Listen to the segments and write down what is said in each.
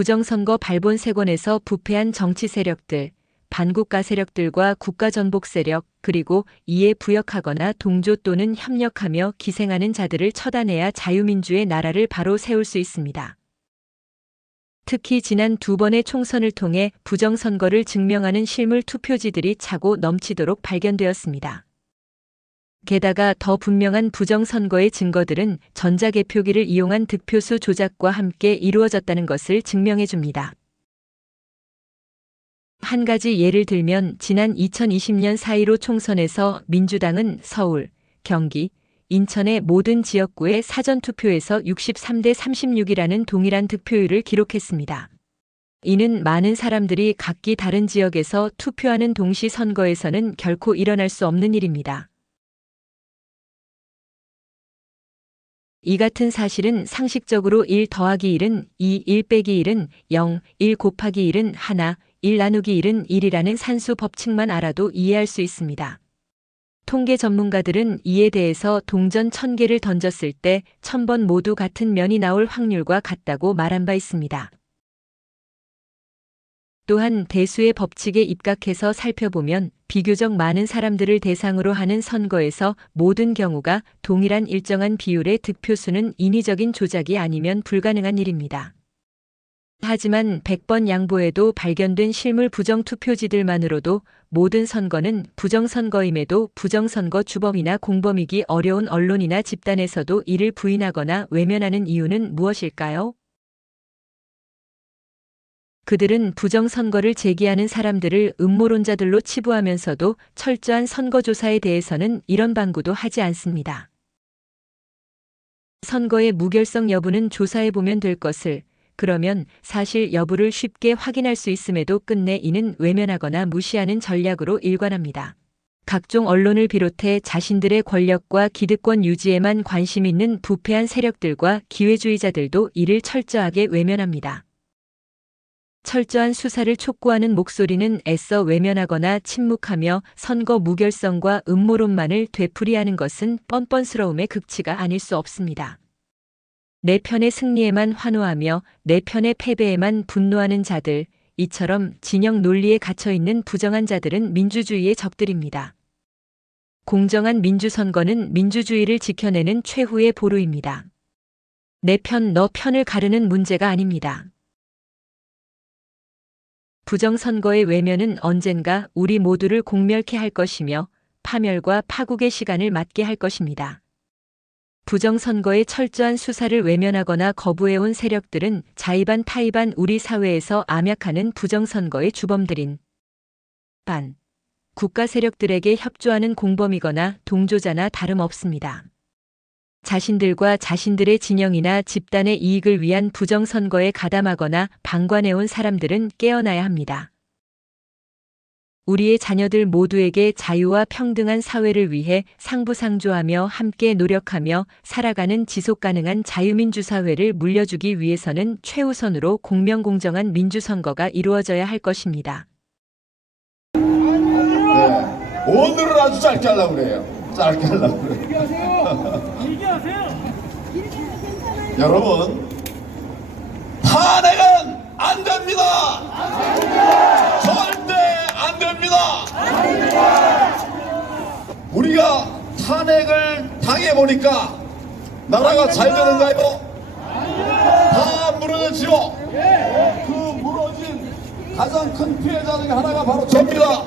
부정선거 발본 세권에서 부패한 정치 세력들, 반국가 세력들과 국가전복 세력, 그리고 이에 부역하거나 동조 또는 협력하며 기생하는 자들을 처단해야 자유민주의 나라를 바로 세울 수 있습니다. 특히 지난 2번의 총선을 통해 부정선거를 증명하는 실물 투표지들이 차고 넘치도록 발견되었습니다. 게다가 더 분명한 부정선거의 증거들은 전자개표기를 이용한 득표수 조작과 함께 이루어졌다는 것을 증명해 줍니다. 한 가지 예를 들면 지난 2020년 4.15 총선에서 민주당은 서울, 경기, 인천의 모든 지역구의 사전투표에서 63대 36이라는 동일한 득표율을 기록했습니다. 이는 많은 사람들이 각기 다른 지역에서 투표하는 동시 선거에서는 결코 일어날 수 없는 일입니다. 이 같은 사실은 상식적으로 1 더하기 1은 2, 1 빼기 1은 0, 1 곱하기 1은 1, 1 나누기 1은 1이라는 산수 법칙만 알아도 이해할 수 있습니다. 통계 전문가들은 이에 대해서 동전 1000개를 던졌을 때 1000번 모두 같은 면이 나올 확률과 같다고 말한 바 있습니다. 또한 대수의 법칙에 입각해서 살펴보면 비교적 많은 사람들을 대상으로 하는 선거에서 모든 경우가 동일한 일정한 비율의 득표수는 인위적인 조작이 아니면 불가능한 일입니다. 하지만 100번 양보해도 발견된 실물 부정투표지들만으로도 모든 선거는 부정선거임에도 부정선거 주범이나 공범이기 어려운 언론이나 집단에서도 이를 부인하거나 외면하는 이유는 무엇일까요? 그들은 부정선거를 제기하는 사람들을 음모론자들로 치부하면서도 철저한 선거조사에 대해서는 이런 방구도 하지 않습니다. 선거의 무결성 여부는 조사해보면 될 것을, 그러면 사실 여부를 쉽게 확인할 수 있음에도 끝내 이는 외면하거나 무시하는 전략으로 일관합니다. 각종 언론을 비롯해 자신들의 권력과 기득권 유지에만 관심 있는 부패한 세력들과 기회주의자들도 이를 철저하게 외면합니다. 철저한 수사를 촉구하는 목소리는 애써 외면하거나 침묵하며 선거 무결성과 음모론만을 되풀이하는 것은 뻔뻔스러움의 극치가 아닐 수 없습니다. 내 편의 승리에만 환호하며 내 편의 패배에만 분노하는 자들, 이처럼 진영 논리에 갇혀있는 부정한 자들은 민주주의의 적들입니다. 공정한 민주선거는 민주주의를 지켜내는 최후의 보루입니다. 내 편, 너 편을 가르는 문제가 아닙니다. 부정선거의 외면은 언젠가 우리 모두를 공멸케 할 것이며 파멸과 파국의 시간을 맞게 할 것입니다. 부정선거의 철저한 수사를 외면하거나 거부해온 세력들은 자의반 타의반 우리 사회에서 암약하는 부정선거의 주범들인 국가 세력들에게 협조하는 공범이거나 동조자나 다름없습니다. 자신들과 자신들의 진영이나 집단의 이익을 위한 부정선거에 가담하거나 방관해온 사람들은 깨어나야 합니다. 우리의 자녀들 모두에게 자유와 평등한 사회를 위해 상부상조하며 함께 노력하며 살아가는 지속가능한 자유민주사회를 물려주기 위해서는 최우선으로 공명공정한 민주선거가 이루어져야 할 것입니다. 네, 오늘은 아주 짧게 하려고 그래요. 짧게 하려고 그래요. 얘기하세요. 여러분, 탄핵은 안 됩니다. 절대 안 됩니다. 우리가 탄핵을 당해보니까 나라가 잘 되는가요? 다 무너지죠. 그 무너진 가장 큰 피해자 중에 하나가 바로 접니다.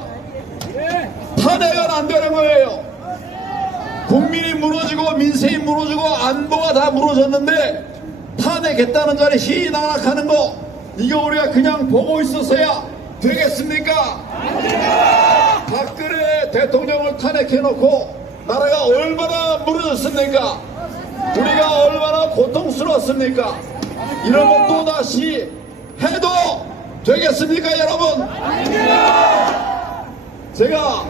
탄핵은 안 되는 거예요. 국민이 무너지고 민생이 무너지고 안보가 다 무너졌는데 탄핵했다는 자리 희나락하는 거, 이거 우리가 그냥 보고 있었어야 되겠습니까? 박근혜 대통령을 탄핵해놓고 나라가 얼마나 무너졌습니까? 우리가 얼마나 고통스러웠습니까? 이런 거 또다시 해도 되겠습니까, 여러분? 제가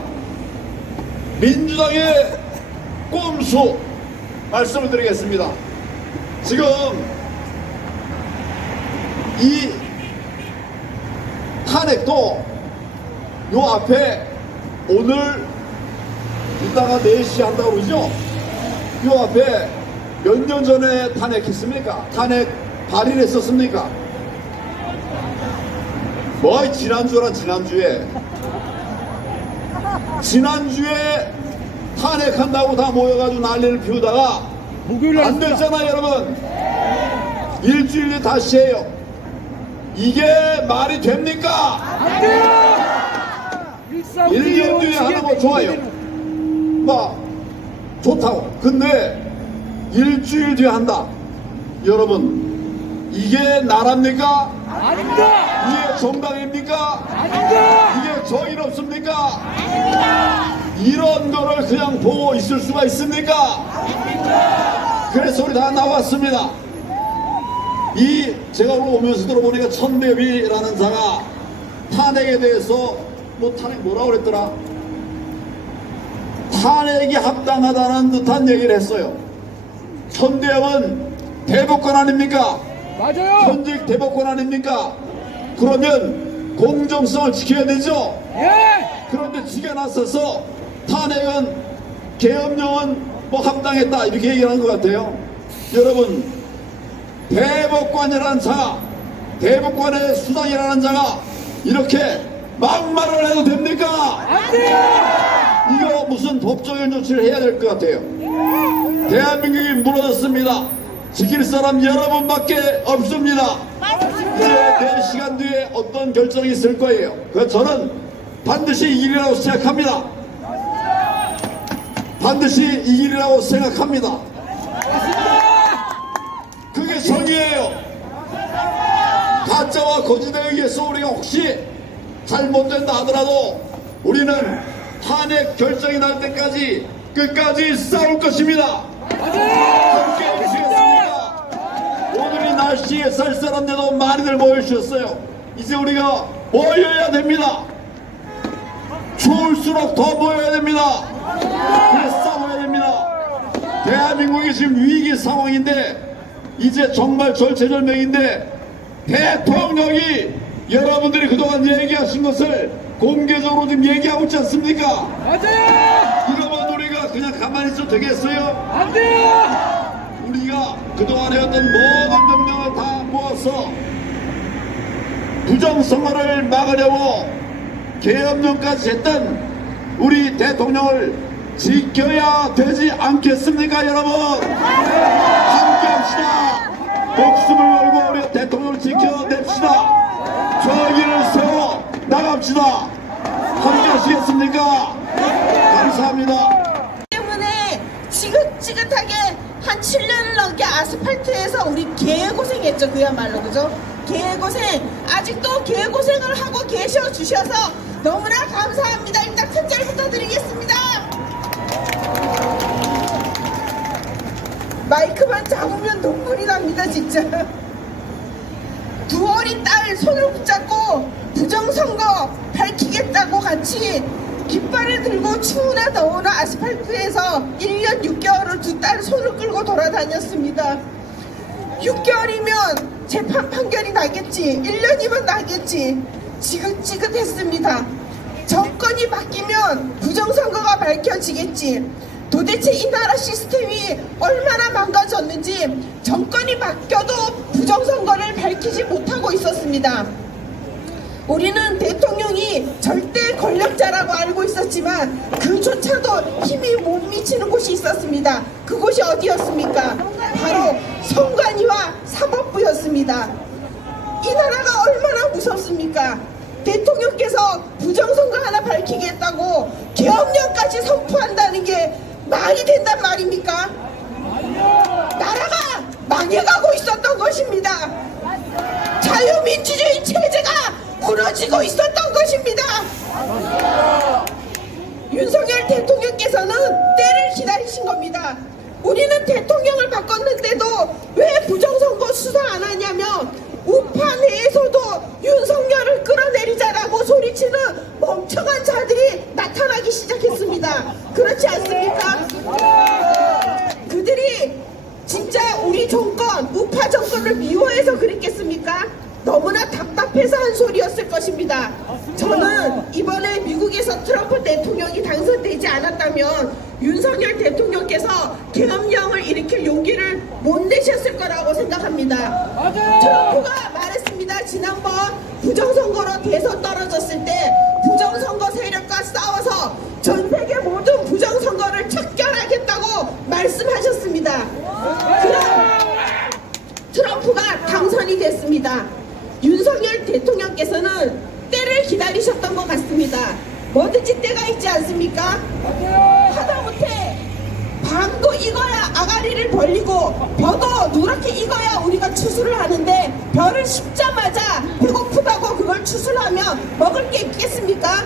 민주당의 꼼수 말씀을 드리겠습니다. 지금 이 탄핵도 요 앞에 오늘 이따가 4시 한다고 그러죠? 요 앞에 몇 년 전에 탄핵했습니까? 탄핵 발의했었습니까? 뭐 지난주라 지난주에 탄핵한다고 다 모여가지고 난리를 피우다가 안 됐잖아 여러분. 일주일에 다시 해요. 이게 말이 됩니까? 안 돼요! 1년 뒤에 하는 거 좋아요. 뭐 좋다고. 근데 일주일 뒤에 한다. 여러분 이게 나라입니까? 아닙니다! 이게 정당입니까? 아닙니다! 이게 정의롭습니까? 이런 거를 그냥 보고 있을 수가 있습니까? 그래서 우리 다 나왔습니다. 제가 오늘 오면서 들어보니까 천대비라는 자가 탄핵에 대해서 탄핵 뭐라고 그랬더라? 탄핵이 합당하다는 듯한 얘기를 했어요. 천대엽은 대법관 아닙니까? 맞아요! 현직 대법관 아닙니까? 그러면 공정성을 지켜야 되죠? 예! 그런데 지가 나서서 탄핵은 계엄령은 합당했다 이렇게 얘기하는 것 같아요. 여러분 대법관이라는 자가 대법관의 수장이라는 자가 이렇게 막말을 해도 됩니까? 안 돼요! 이거 무슨 법적인 조치를 해야 될 것 같아요. 대한민국이 무너졌습니다. 지킬 사람 여러분밖에 없습니다. 이제 4시간 뒤에 어떤 결정이 있을 거예요. 그래서 저는 반드시 이기리라고 생각합니다. 반드시 이기리라고 생각합니다. 그게 정의예요. 가짜와 거짓에 의해서 우리가 혹시 잘못된다 하더라도 우리는 탄핵 결정이 날 때까지 끝까지 싸울 것입니다. 함께 해주시겠습니까? 오늘이 날씨에 쌀쌀한데도 많이들 모여주셨어요. 이제 우리가 모여야 됩니다. 추울수록 더 모여야 됩니다. 그래 싸워야 됩니다. 대한민국이 지금 위기 상황인데 이제 정말 절체절명인데 대통령이 여러분들이 그동안 얘기하신 것을 공개적으로 지금 얘기하고 있지 않습니까? 맞아요! 이거만 우리가 그냥 가만히 있어도 되겠어요? 안 돼요! 우리가 그동안 해왔던 모든 명령을 다 모아서 부정선거를 막으려고 계엄령까지 했던 우리 대통령을 지켜야 되지 않겠습니까 여러분? 함께 합시다. 목숨을 걸고 우리 대통령을 지켜냅시다. 정의를 세워 나갑시다. 함께 하시겠습니까? 감사합니다. 때문에 지긋지긋하게 한 7년을 넘게 아스팔트에서 우리 개고생했죠. 그야말로 그죠? 개고생 아직도 개고생을 하고 계셔 주셔서 너무나 감사합니다. 일단 큰절부터 드리겠습니다. 마이크만 잡으면 눈물이 납니다 진짜. 9월이 딸 손을 붙잡고 부정선거 밝히겠다고 같이 깃발을 들고 추우나 더우나 아스팔트에서 1년 6개월을 두 딸 손을 끌고 돌아다녔습니다. 6개월이면 재판 판결이 나겠지, 1년이면 나겠지. 지긋지긋했습니다. 정권이 바뀌면 부정선거가 밝혀지겠지. 도대체 이 나라 시스템이 얼마나 망가졌는지 정권이 바뀌어도 부정선거를 밝히지 못하고 있었습니다. 우리는 대통령이 절대 권력자라고 알고 있었지만 그조차도 힘이 못 미치는 곳이 있었습니다. 그곳이 어디였습니까? 바로 선관위와 사법부였습니다. 이 나라가 얼마나 무섭습니까? 대통령께서 부정선거 하나 밝히겠다고 계엄령까지 선포한다는 게 말이 된단 말입니까? 나라가 망해가고 있었던 것입니다. 자유민주주의 체제가 무너지고 있었던 것입니다. 윤석열 대통령께서는 때를 기다리신 겁니다. 우리는 대통령을 바꿨는데도 왜 부정선거 수사 안 하냐면 우파 내에서도 윤석열을 끌어내리자라고 소리치는 멍청한 자들이 나타나기 시작했습니다. 그렇지 않습니까? 그들이 진짜 우리 정권, 우파 정권을 미워해서 그랬겠습니까? 너무나 답답해서 한 소리였을 것입니다. 저는 이번에 미국에서 트럼프 대통령이 당선되지 않았다면 윤석열 대통령께서 계엄령을 일으킬 용기를 못 내셨을 거라고 생각합니다. 트럼프가 말했습니다. 제가 지난번 부정선거로 대선 떨어졌을 때 부정선거 세력과 싸워서 전 세계 모든 부정선거를 척결하겠다고 말씀하셨습니다. 그럼 트럼프가 당선이 됐습니다. 윤석열 대통령께서는 때를 기다리셨던 것 같습니다. 뭐든지 때가 있지 않습니까? 하다못해 밤도 익어야 아가리를 벌리고 벼도 누렇게 익어야 우리가 추수를 하는데 벼를 씹자마자 배고프다고 그걸 추수하면 먹을 게 있겠습니까?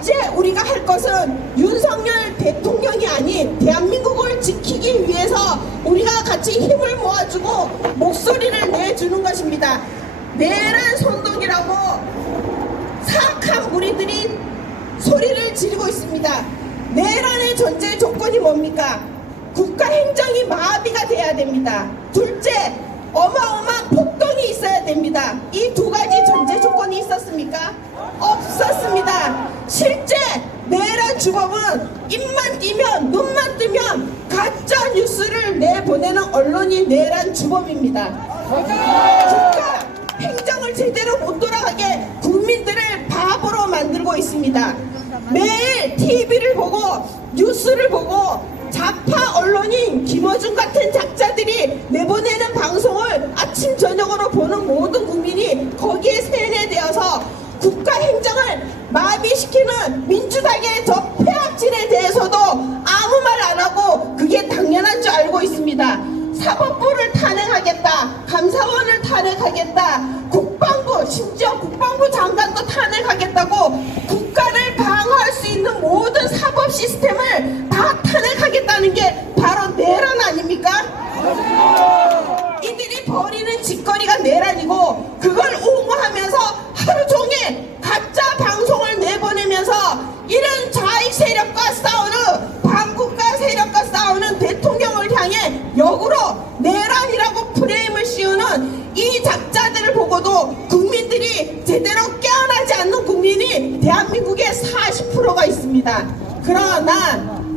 이제 우리가 할 것은 윤석열 대통령이 아닌 대한민국을 지키기 위해서 우리가 같이 힘을 모아주고 목소리를 내주는 것입니다. 내란 선동이라고 사악한 무리들이 소리를 지르고 있습니다. 내란의 전제 조건이 뭡니까? 국가 행정이 마비가 돼야 됩니다. 둘째, 어마어마한 폭동이 있어야 됩니다. 이 두 가지 전제 조건이 있었습니까? 없었습니다. 실제 내란 주범은 입만 띄면 눈만 뜨면 가짜 뉴스를 내보내는 언론이 내란 주범입니다. 국가 행정을 제대로 못 돌아가게 국민들을 바보로 만들고 있습니다. 매일 TV를 보고 뉴스를 보고 좌파 언론인 김어준 같은 작자들이 내보내는 방송을 아침 저녁으로 보는 모든 국민이 거기에 세뇌되어서 국가 행정을 마비시키는 민주당의 저 폐악질에 대해서도 아무 말 안 하고 그게 당연한 줄 알고 있습니다. 사법부를 탄핵하겠다, 감사원을 탄핵하겠다, 국방부, 심지어 국방부 장관도 탄핵하겠다고 국가를 방어할 수 있는 모든 사법 시스템을 다 탄핵하겠다는 게 바로 내란 아닙니까? 이들이 벌이는 짓거리가 내란이고 그걸 옹호하면서 하루 종일 가짜 방송을 내보내면서 이런 좌익 세력과 싸우는 반국가 세력과 싸우는 대통령을 향해 역으로 내란이라고 프레임을 씌우는 이 작자들을 보고도 국민들이 제대로 깨어나지 않는 국민이 대한민국에 40%가 있습니다. 그러나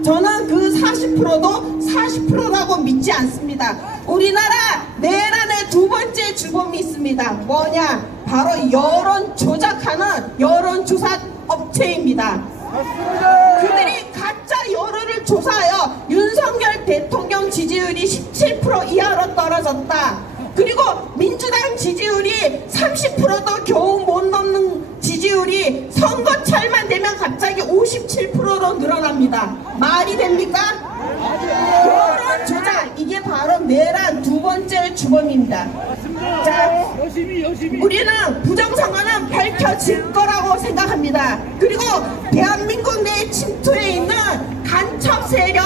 저는 그 40%도 40%라고 믿지 않습니다. 우리나라 내란의 두 번째 주범이 있습니다. 뭐냐? 바로 여론 조작하는 여론조사 업체입니다. 그들이 가짜 여론을 조사하여 윤석열 대통령 지지율이 17% 이하로 떨어졌다. 그리고 민주당 지지율이 30%도 겨우 못 넘는 지지율이 선거철만 되면 갑자기 57%로 늘어납니다. 말이 됩니까? 여론 조작, 이게 바로 내란 두 번째 주범입니다. 자, 우리는 부정선거는 밝혀질 거라고 생각합니다. 그리고 대한민국 내 침투해 있는 간첩 세력,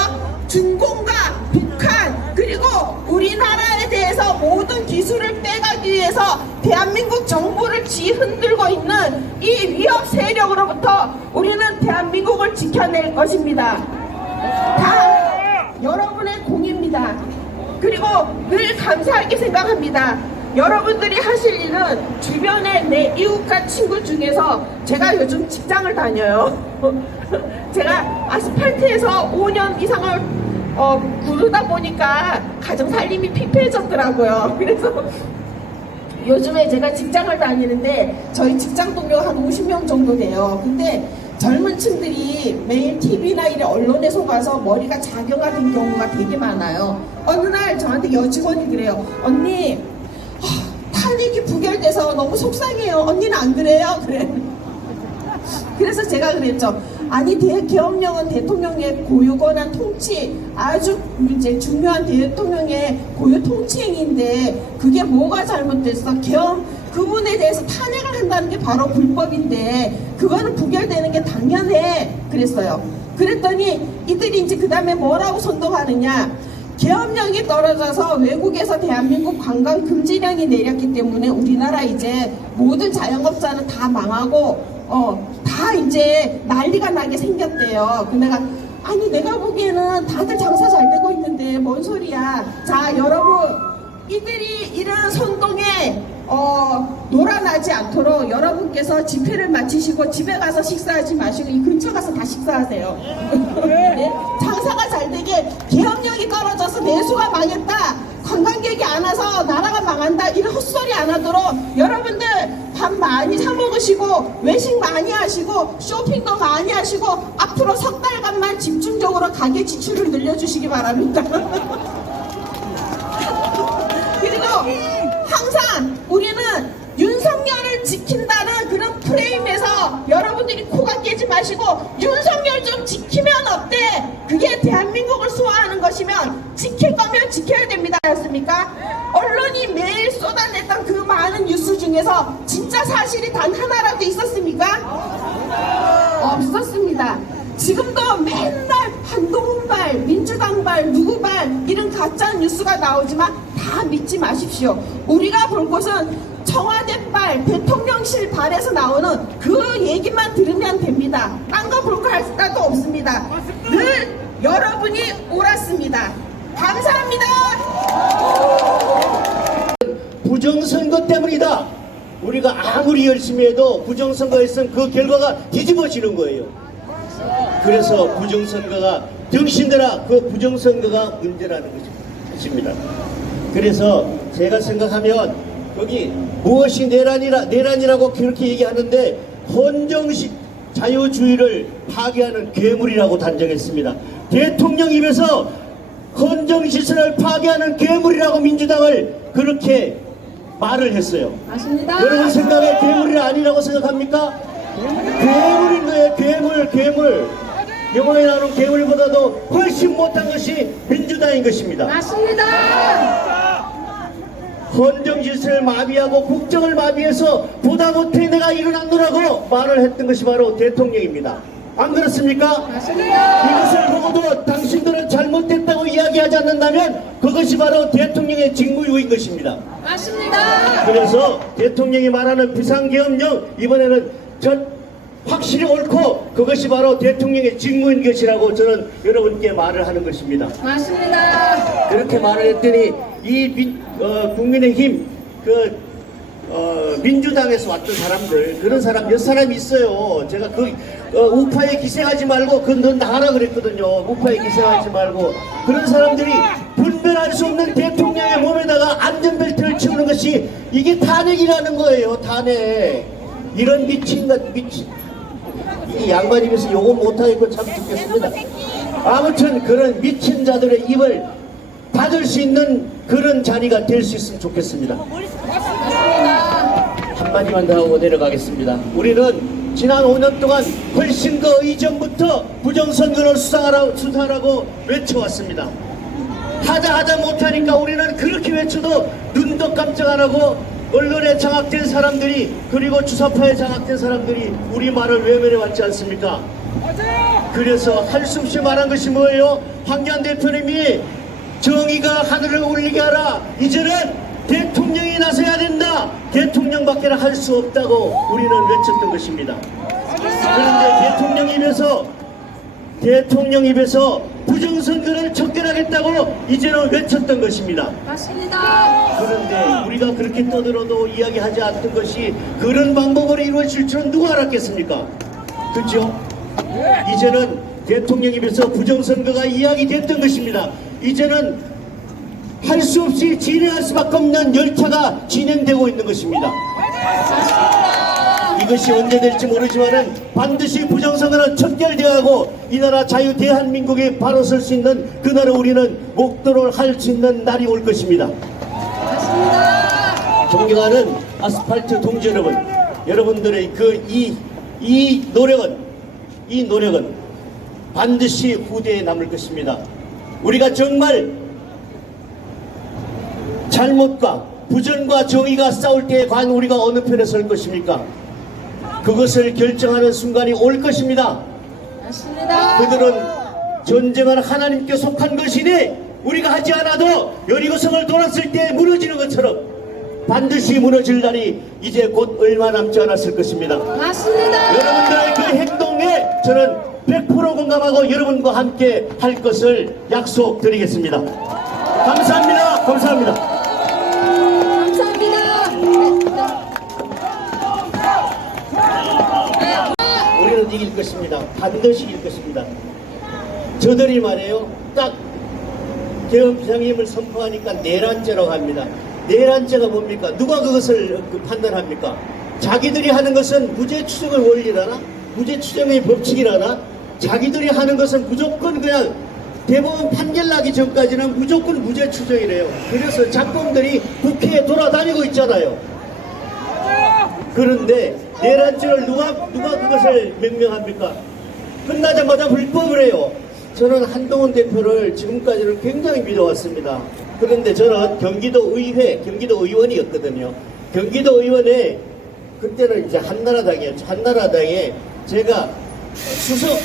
중공과 북한, 그리고 우리나라에 대해서 모든 기술을 빼가기 위해서 대한민국 정부를 뒤흔들고 있는 이 위협 세력으로부터 우리는 대한민국을 지켜낼 것입니다. 다 여러분의 공입니다. 그리고 늘 감사하게 생각합니다. 여러분들이 하실 일은 주변의 내 이웃과 친구 중에서 제가 요즘 직장을 다녀요. 제가 아스팔트에서 5년 이상을 구르다 보니까 가정살림이 피폐해졌더라고요. 그래서 요즘에 제가 직장을 다니는데 저희 직장 동료가 한 50명 정도 돼요. 근데 젊은 층들이 매일 TV나 이런 언론에 속아서 머리가 작용하는 경우가 되게 많아요. 어느 날 저한테 여직원이 그래요. 언니, 탄핵이 부결돼서 너무 속상해요. 언니는 안 그래요? 그래. 그래서 제가 그랬죠. 아니, 계엄령은 대통령의 고유 권한 통치, 아주 이제 중요한 대통령의 고유 통치행위인데 그게 뭐가 잘못됐어? 그분에 대해서 탄핵을 한다는 게 바로 불법인데 그거는 부결되는 게 당연해. 그랬어요. 그랬더니 이들이 이제 그 다음에 뭐라고 선동하느냐? 계엄령이 떨어져서 외국에서 대한민국 관광 금지령이 내렸기 때문에 우리나라 이제 모든 자영업자는 다 망하고 다 이제 난리가 나게 생겼대요. 그 내가 보기에는 다들 장사 잘 되고 있는데 뭔 소리야. 자, 여러분, 이들이 이런 선동에 놀아나지 않도록 여러분께서 집회를 마치시고 집에 가서 식사하지 마시고 이 근처 가서 다 식사하세요. 네? 장사가 잘 되게 계엄령이 떨어져서 내수가 망했다. 관광객이 안 와서 나라가 망한다 이런 헛소리 안 하도록 여러분들 밥 많이 사 먹으시고 외식 많이 하시고 쇼핑도 많이 하시고 앞으로 석 달간만 집중적으로 가계 지출을 늘려주시기 바랍니다. 그리고 항상 우리는 윤석열을 지킨다는 그런 프레임에서 여러분들이 코가 깨지 마시고 윤석열 좀 지키면 어때? 그게 대한민국을 수호하는 것이면 지킬 거면 지켜야 됩니다. 였습니까? 언론이 매일 쏟아냈던 그 많은 뉴스 중에서 진짜 사실이 단 하나라도 있었습니까? 없었습니다. 지금도 맨날 한동훈발, 민주당발, 누구발 이런 가짜 뉴스가 나오지만 다 믿지 마십시오. 우리가 볼 것은 청와대발, 대통령실 발에서 나오는 그 얘기만 들으면 됩니다. 딴 거 볼 거 할 수도 없습니다. 늘 여러분이 옳았습니다. 감사합니다. 부정선거 때문이다. 우리가 아무리 열심히 해도 부정선거에서는 그 결과가 뒤집어지는 거예요. 그래서 부정선거가 정신들아 그 부정선거가 문제라는 것입니다. 그래서 제가 생각하면 거기 무엇이 내란이라고 그렇게 얘기하는데 헌정식 자유주의를 파괴하는 괴물이라고 단정했습니다. 대통령 입에서 헌정시설을 파괴하는 괴물이라고 민주당을 그렇게 말을 했어요. 맞습니다. 여러분 생각에 괴물이 아니라고 생각합니까? 괴물인 거예요. 괴물. 영화에 나오는 괴물보다도 훨씬 못한 것이 민주당인 것입니다. 맞습니다. 헌정질서를 마비하고 국정을 마비해서 보다 못해 내가 일어났노라고 말을 했던 것이 바로 대통령입니다. 안 그렇습니까? 맞습니다. 이것을 보고도 당신들은 잘못됐다고 이야기하지 않는다면 그것이 바로 대통령의 직무유인 것입니다. 맞습니다. 그래서 대통령이 말하는 비상계엄령 이번에는 확실히 옳고 그것이 바로 대통령의 직무인 것이라고 저는 여러분께 말을 하는 것입니다. 맞습니다. 그렇게 말을 했더니 이 국민의힘 민주당에서 왔던 사람들 그런 사람 몇 사람 있어요. 제가 우파에 기생하지 말고 넌 나가라 그랬거든요. 우파에 기생하지 말고 그런 사람들이 분별할 수 없는 대통령의 몸에다가 안전벨트를 채우는 것이 이게 탄핵이라는 거예요. 탄핵. 이런 미친 이 양반 입에서 욕은 못하겠고 참 좋겠습니다. 아무튼 그런 미친 자들의 입을 닫을 수 있는 그런 자리가 될 수 있으면 좋겠습니다. 한마디만 더 하고 내려가겠습니다. 우리는 지난 5년 동안 훨씬 더 이전부터 부정선거를 수사하라고 외쳐왔습니다. 하다 못하니까 우리는 그렇게 외쳐도 눈도 깜짝 안 하고 언론에 장악된 사람들이 그리고 주사파에 장악된 사람들이 우리 말을 외면해 왔지 않습니까? 그래서 할 수 없이 말한 것이 뭐예요? 황교안 대표님이 정의가 하늘을 울리게 하라. 이제는 대통령이 나서야 된다. 대통령밖에 할 수 없다고 우리는 외쳤던 것입니다. 그런데 대통령 입에서 부정선거를 척결하겠다고 이제는 외쳤던 것입니다. 맞습니다. 그런데 우리가 그렇게 떠들어도 이야기하지 않던 것이 그런 방법으로 이루어질 줄은 누가 알았겠습니까? 그렇죠? 이제는 대통령 입에서 부정선거가 이야기됐던 것입니다. 이제는 할 수 없이 진행할 수밖에 없는 열차가 진행되고 있는 것입니다. 이것이 언제 될지 모르지만은 반드시 부정선거는 척결되어가고 이 나라 자유 대한민국이 바로 설 수 있는 그날을 우리는 목도를 할 수 있는 날이 올 것입니다. 존경하는 아스팔트 동지 여러분, 여러분들의 이 노력은 반드시 후대에 남을 것입니다. 우리가 정말 잘못과 부정과 정의가 싸울 때에 과연 우리가 어느 편에 설 것입니까? 그것을 결정하는 순간이 올 것입니다. 맞습니다. 그들은 전쟁은 하나님께 속한 것이니 우리가 하지 않아도 여리고성을 돌았을 때 무너지는 것처럼 반드시 무너질 날이 이제 곧 얼마 남지 않았을 것입니다. 맞습니다. 여러분들의 그 행동에 저는 100% 공감하고 여러분과 함께 할 것을 약속드리겠습니다. 감사합니다. 감사합니다. 우리는 이길 것입니다. 반드시 이길 것입니다. 저들이 말해요. 딱 대헌 비상임을 선포하니까 내란죄라고 합니다. 내란죄가 뭡니까? 누가 그것을 판단합니까? 자기들이 하는 것은 무죄 추정의 원리라나? 무죄 추정의 법칙이라나? 자기들이 하는 것은 무조건 그냥 대법원 판결 나기 전까지는 무조건 무죄 추정이래요. 그래서 작범들이 국회에 돌아다니고 있잖아요. 그런데 내란죄를 누가 그것을 명명합니까? 끝나자마자 불법을 해요. 저는 한동훈 대표를 지금까지는 굉장히 믿어왔습니다. 그런데 저는 경기도 의원이었거든요. 경기도 의원에 그때는 이제 한나라당이었죠. 한나라당에 제가 수석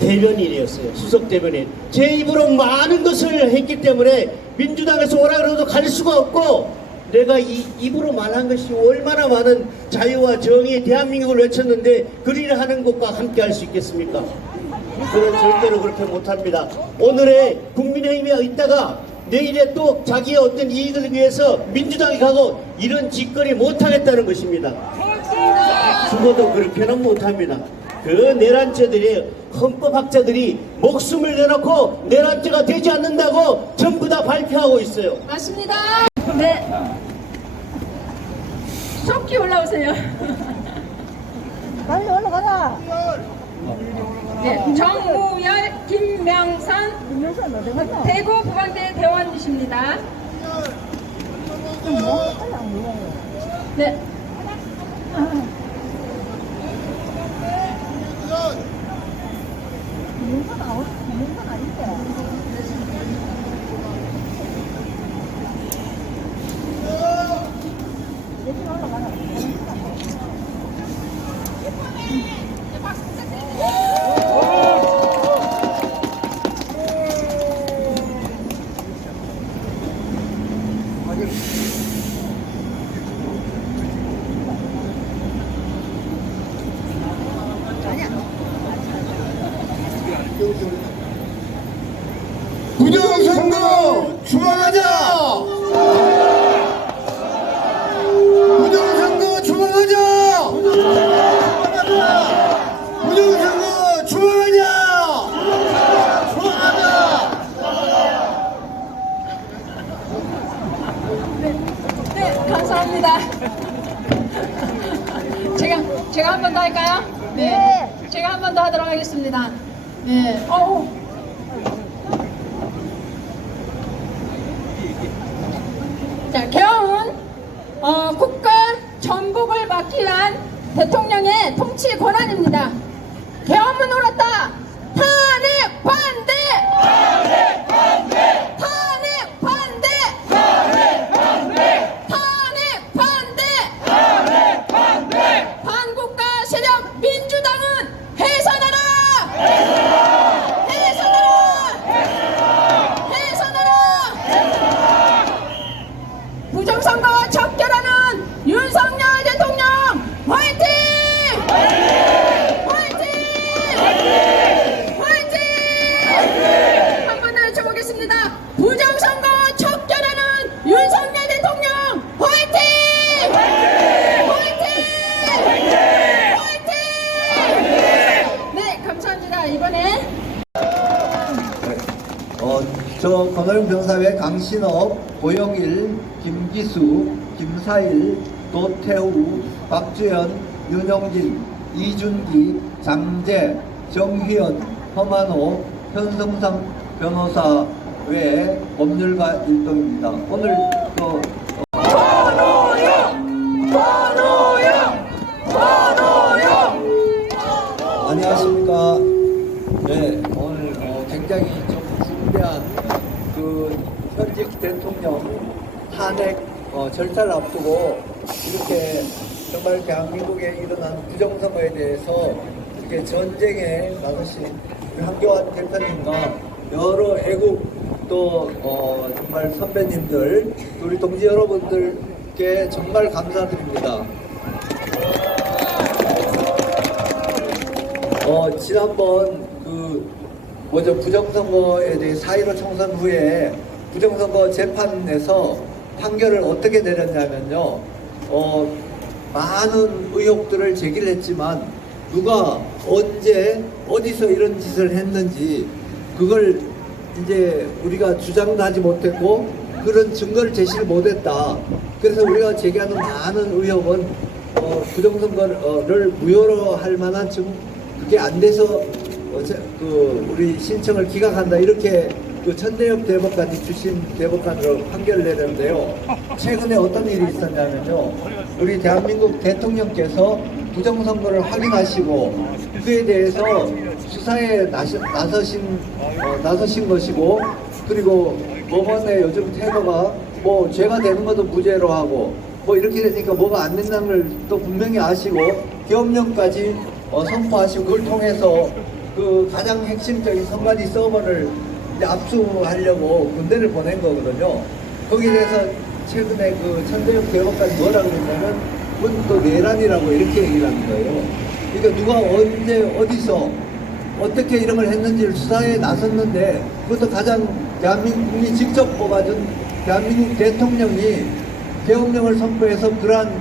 대변인이었어요. 수석 대변인. 제 입으로 많은 것을 했기 때문에 민주당에서 오라 그래도 갈 수가 없고, 내가 이 입으로 말한 것이 얼마나 많은 자유와 정의 대한민국을 외쳤는데 그 일을 하는 것과 함께 할 수 있겠습니까? 저는 절대로 그렇게 못합니다. 오늘의 국민의힘에 있다가 내일에 또 자기의 어떤 이익을 위해서 민주당에 가고 이런 짓거리 못하겠다는 것입니다. 죽어도 그렇게는 못합니다. 그 내란죄들이, 헌법학자들이 목숨을 내놓고 내란죄가 되지 않는다고 전부 다 발표하고 있어요. 맞습니다. 네. 속기 올라오세요. 빨리 올라가라. 네. 정무열, 김명선, 김명선 어디 갔나? 대구 부방대 대원이십니다. 빨리 안 물어요. 네. 김명선 아닌데. 여기 올라가라. 부정선거 추방하자! 부정선거 추방하자! 부정선거 추방하자! 네, 감사합니다. 제가 한 번 더 할까요? 네. 제가 한 번 더 하도록 하겠습니다. 네. 자, 개헌은 국가 전복을 막기 위한 대통령의 통치 권한입니다. 개헌문 올랐다. 탄핵 반대! 탄핵 반대! 탄핵 반대! 탄핵 반대! 탄핵 반대! 탄핵 반대! 반국가 세력 민주당은 해산하라! 해산하라! 해산하라! 부정선거와 척결하는 윤석열 대통령 화이팅! 화이팅! 화이팅! 한 번 더 외쳐보겠습니다. 부정선거와 척결하는 윤석열 대통령 화이팅! 화이팅! 화이팅! 네, 감사합니다. 이번에 저 권오영 변사회 강신업, 고영일, 김기수, 김사일, 도태우, 박주연, 윤영진, 이준기, 장재, 정희연, 허만호, 현성상 변호사 외 법률가 일동입니다. 오늘 안녕하십니까. 네, 오늘 굉장히 좀 중대한 그 현직 대통령 탄핵 절차를 앞두고 이렇게 정말 대한민국에 일어난 부정선거에 대해서 이렇게 전쟁에 나서신 우리 한교안 대표님과 여러 애국 또 정말 선배님들, 우리 동지 여러분들께 정말 감사드립니다. 지난번 부정선거에 대해 4.15 총선 후에 부정선거 재판에서 판결을 어떻게 내렸냐면요. 많은 의혹들을 제기를 했지만 누가 언제 어디서 이런 짓을 했는지 그걸 이제 우리가 주장도 하지 못했고 그런 증거를 제시를 못했다. 그래서 우리가 제기하는 많은 의혹은 부정선거를 무효로 할 만한 그게 안 돼서 우리 신청을 기각한다 이렇게 그 천대엽 대법관이 주신 대법관으로 판결을 내렸는데요. 최근에 어떤 일이 있었냐면요. 우리 대한민국 대통령께서 부정선거를 확인하시고 그에 대해서 수사에 나서신 것이고, 그리고 법원의 요즘 태도가 뭐 죄가 되는 것도 무죄로 하고 뭐 이렇게 되니까 뭐가 안 된다는 걸 또 분명히 아시고 계엄령까지 선포하시고, 그걸 통해서 그 가장 핵심적인 선관위 서버를 이제 압수하려고 군대를 보낸 거거든요. 거기에 대해서 최근에 그 천대엽 대법관이 뭐라고 했냐면 그건 또 내란이라고 이렇게 얘기를 하는 거예요. 그러니까 누가 언제 어디서 어떻게 이런 걸 했는지를 수사에 나섰는데, 그것도 가장 대한민국이 직접 뽑아준 대한민국 대통령이 계엄령을 선포해서 그러한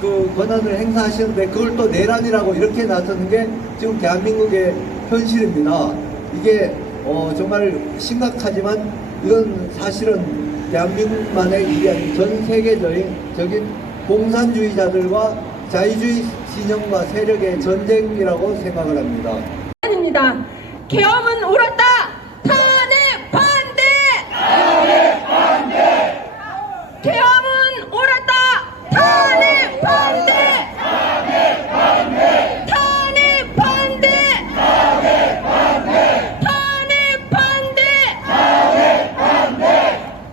그 권한을 행사하시는데 그걸 또 내란이라고 이렇게 나서는 게 지금 대한민국의 현실입니다. 이게 정말 심각하지만 이건 사실은 대한민국만의 일이 아닌 전 세계적인 공산주의자들과 자유주의 진영과 세력의 전쟁이라고 생각을 합니다. 입니다. 계엄은 울었다. 탄핵 반대. 계엄은 울었다. 탄핵 반대. 탄핵 반대. 탄핵 반대.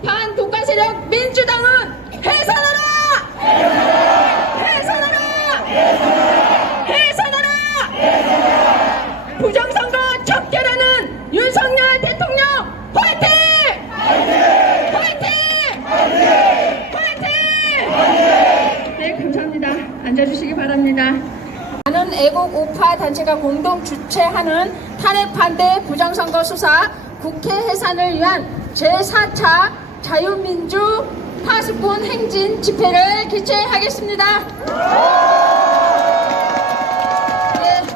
반독한 세력 민주당은 해산하라. 부정선거 척결하는 윤석열 대통령 화이팅! 네, 감사합니다. 앉아주시기 바랍니다. 많은 애국 우파 단체가 공동 주최하는 탄핵 반대 부정선거 수사 국회 해산을 위한 제4차 자유민주 파수꾼 행진 집회를 개최하겠습니다.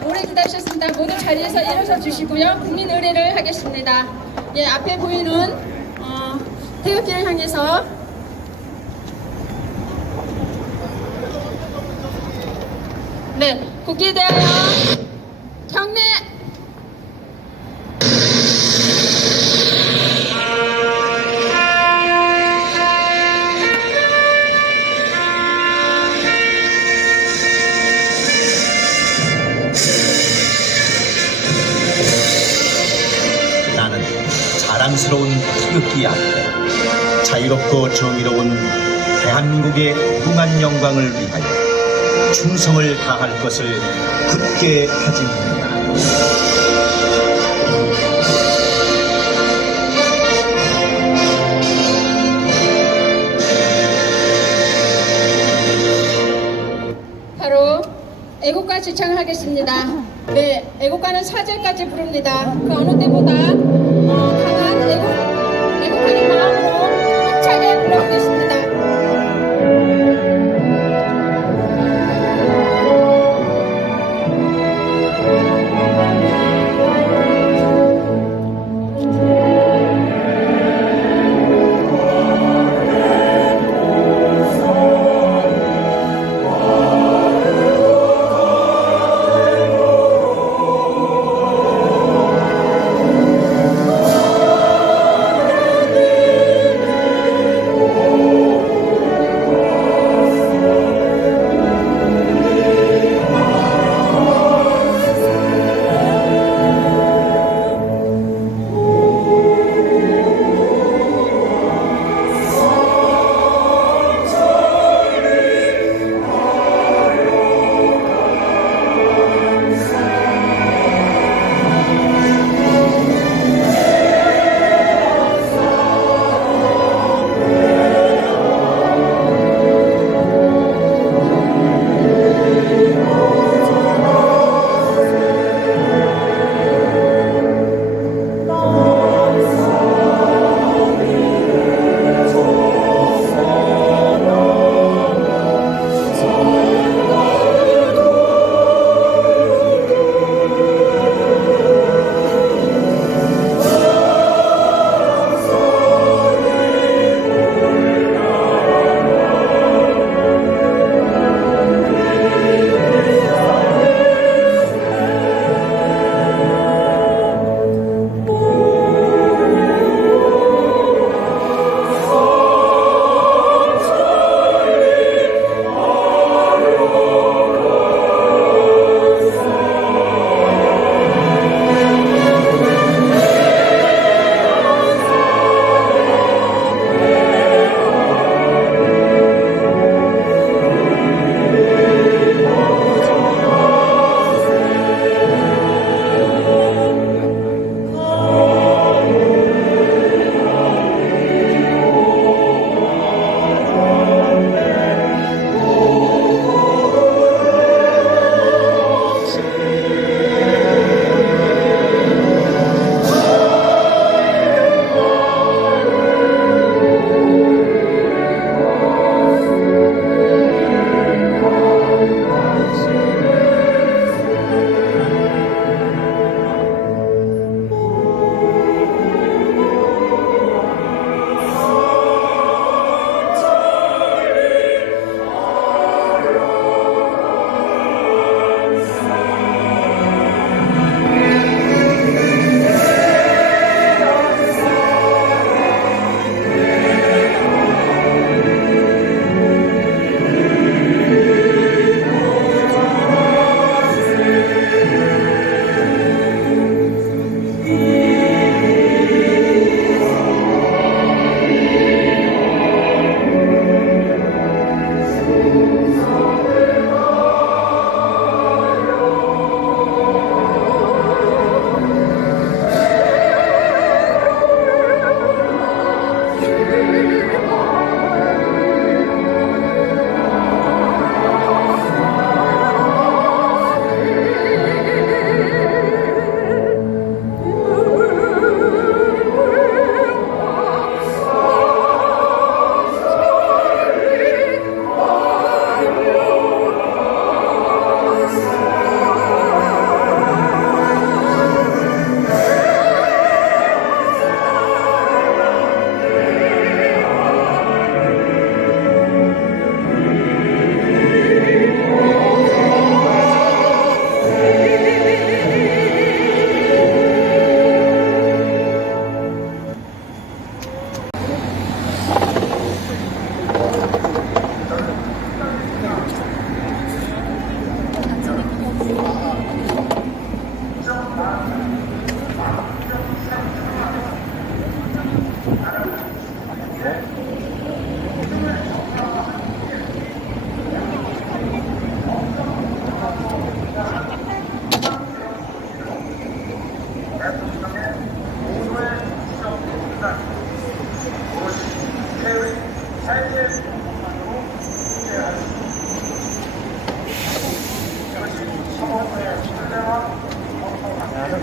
오래 기다리셨습니다. 모두 자리에서 일어서 주시고요. 국민 의례를 하겠습니다. 예, 앞에 보이는 태극기를 향해서 네, 국기에 대하여 경례. 나는 자랑스러운 태극기 앞에 자유롭고 정의로운 대한민국의 무궁한 영광을 위하여 충성을 다할 것을 굳게 다짐합니다. 바로 애국가 지창하겠습니다. 네, 애국가는 4절까지 부릅니다. 그 어느 때보다 강한 애국하는 마음으로 힘차게 불러보겠습니다.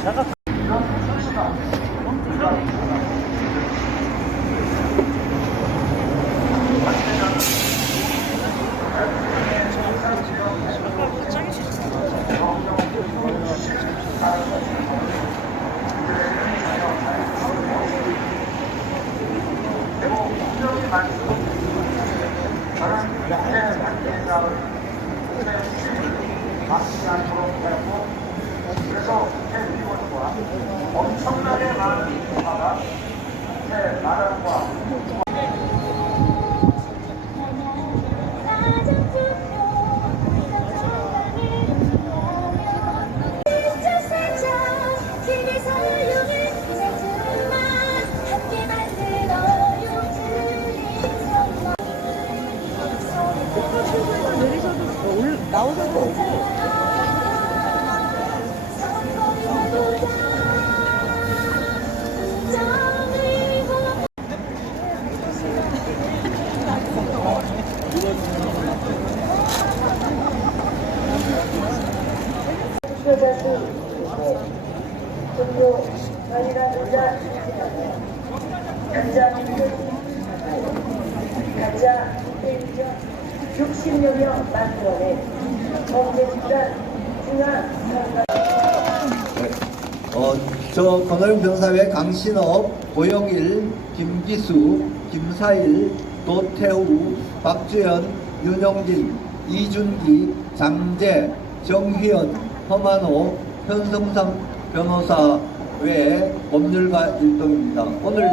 가짜 60여 명 만들어낸 범죄집단 중앙선거. 저 권오윤 변호사의 강신업, 고영일, 김기수, 김사일, 도태우, 박주현, 윤영진, 이준기, 장재, 정휘연, 허만호, 현성상 변호사 외 법률가 일동입니다. 오늘